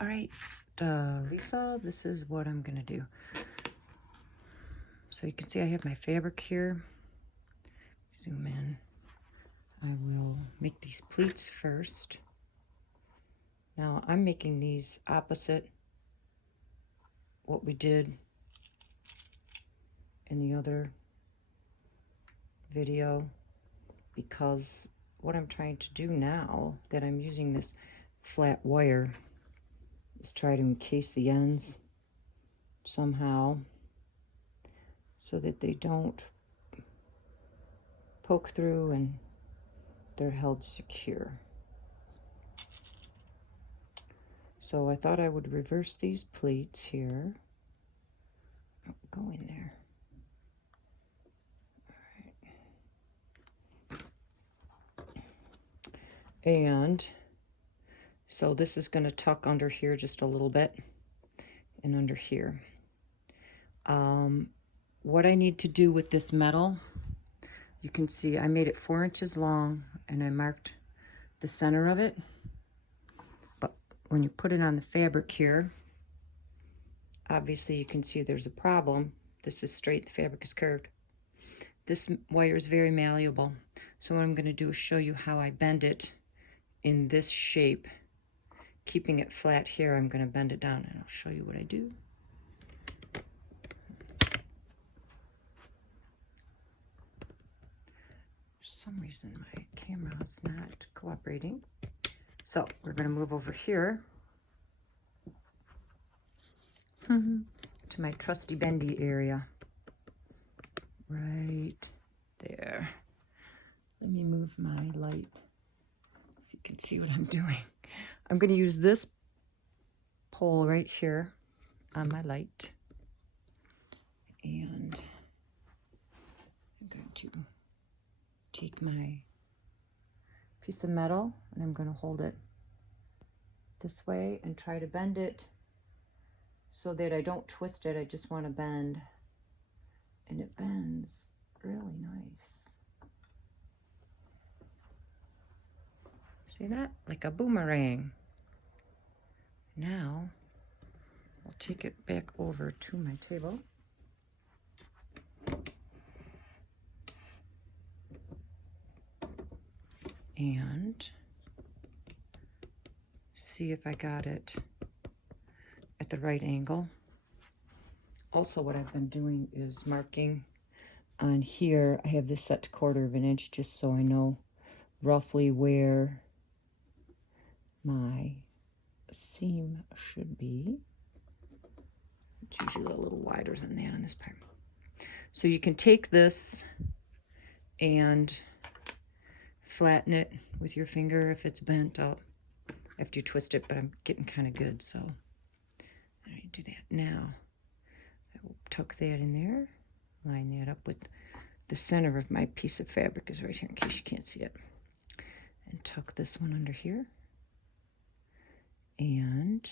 All right, Lisa, this is what I'm gonna do. So you can see I have my fabric here. Zoom in. I will make these pleats first. Now I'm making these opposite what we did in the other video, because what I'm trying to do now that I'm using this flat wire is try to encase the ends somehow so that they don't poke through and they're held secure. So I thought I would reverse these pleats here. Oh, go in there. All right. And so this is going to tuck under here just a little bit and under here. What I need to do with this metal, you can see I made it 4 inches long and I marked the center of it. But when you put it on the fabric here, obviously you can see there's a problem. This is straight, the fabric is curved. This wire is very malleable. So what I'm going to do is show you how I bend it in this shape. Keeping it flat here, I'm going to bend it down and I'll show you what I do. For some reason my camera is not cooperating. So we're going to move over here to my trusty bendy area. Right there. Let me move my light so you can see what I'm doing. I'm going to use this pole right here on my light. And I'm going to take my piece of metal and I'm going to hold it this way and try to bend it so that I don't twist it. I just want to bend, and it bends really nice. See that? Like a boomerang. Now I'll take it back over to my table. And see if I got it at the right angle. Also, what I've been doing is marking on here. I have this set to 1/4 of an inch just so I know roughly where my seam should be. It's usually a little wider than that on this part. So you can take this and flatten it with your finger if it's bent up after you twist it, but I'm getting kind of good, so I do that. Now I will tuck that in there, line that up with the center of my piece of fabric is right here in case you can't see it, and tuck this one under here. And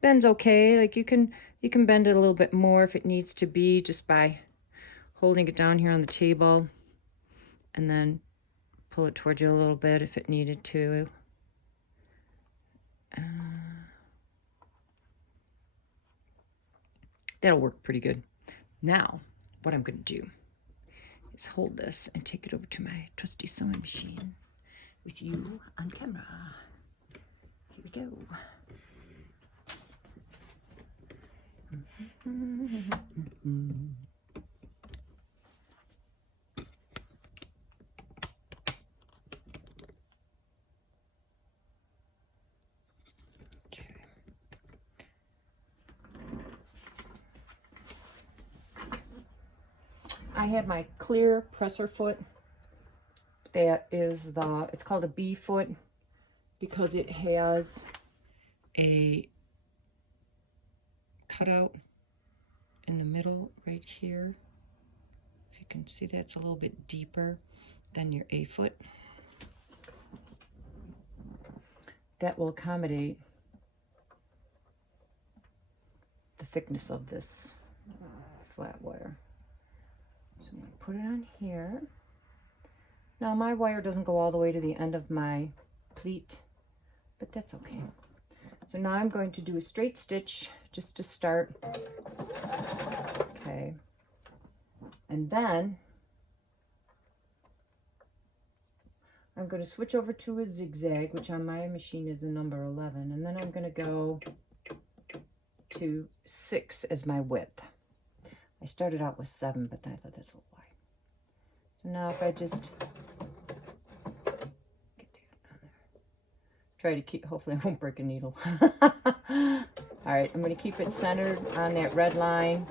bends okay. Like you can bend it a little bit more if it needs to be, just by holding it down here on the table and then pull it towards you a little bit if it needed to. That'll work pretty good. Now, what I'm going to do is hold this and take it over to my trusty sewing machine with you on camera. Here we go. Okay. I have my clear presser foot. That is it's called a B foot because it has a cutout in the middle right here. If you can see, that's a little bit deeper than your A foot. That will accommodate the thickness of this flat wire. So I'm going to put it on here. Now my wire doesn't go all the way to the end of my pleat, but that's okay. So now I'm going to do a straight stitch just to start. Okay. And then I'm going to switch over to a zigzag, which on my machine is a number 11. And then I'm going to go to 6 as my width. I started out with 7, but I thought that's a little wide. So now if I just get that on there, try to keep, hopefully I won't break a needle. All right, I'm going to keep it centered on that red line.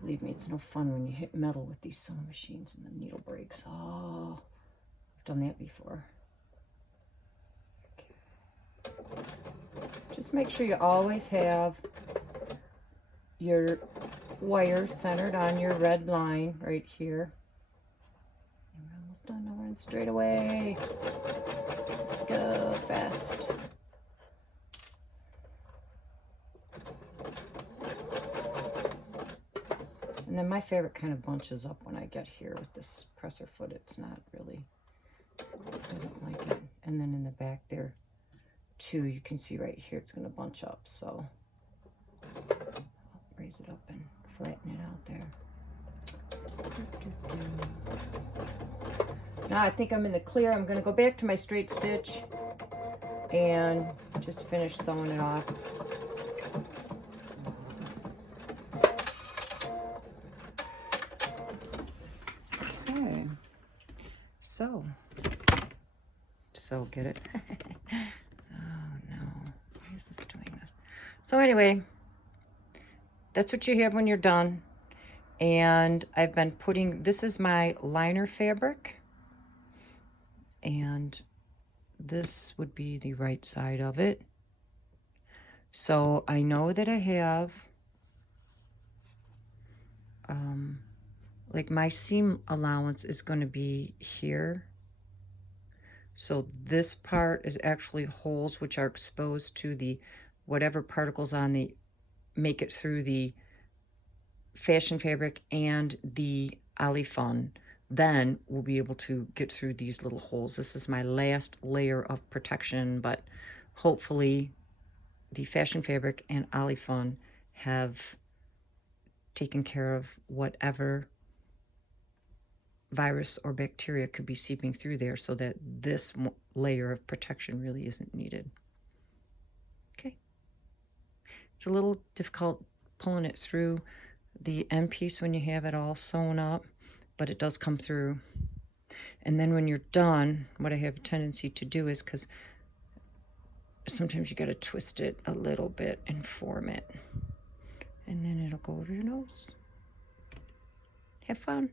Believe me, it's no fun when you hit metal with these sewing machines and the needle breaks. Oh, I've done that before. Okay. Just make sure you always have your wire centered on your red line right here. And we're almost done. Now we're in straight away. Let's go fast. And then my favorite kind of bunches up when I get here with this presser foot. It's not really, doesn't like it. And then in the back there too, you can see right here, it's going to bunch up. So I'll raise it up and flatten it out there. Now I think I'm in the clear. I'm going to go back to my straight stitch and just finish sewing it off. So get it? Oh no, why is this doing this? So anyway, that's what you have when you're done. And I've been putting, this is my liner fabric, and this would be the right side of it. So I know that I have like my seam allowance is going to be here. So this part is actually holes which are exposed to the whatever particles on the, make it through the fashion fabric and the olifin. Then we'll be able to get through these little holes. This is my last layer of protection, but hopefully the fashion fabric and olifin have taken care of whatever virus or bacteria could be seeping through there, so that this layer of protection really isn't needed. Okay. It's a little difficult pulling it through the end piece when you have it all sewn up, but it does come through. And then when you're done, what I have a tendency to do is, because sometimes you got to twist it a little bit and form it, and then it'll go over your nose. Have fun.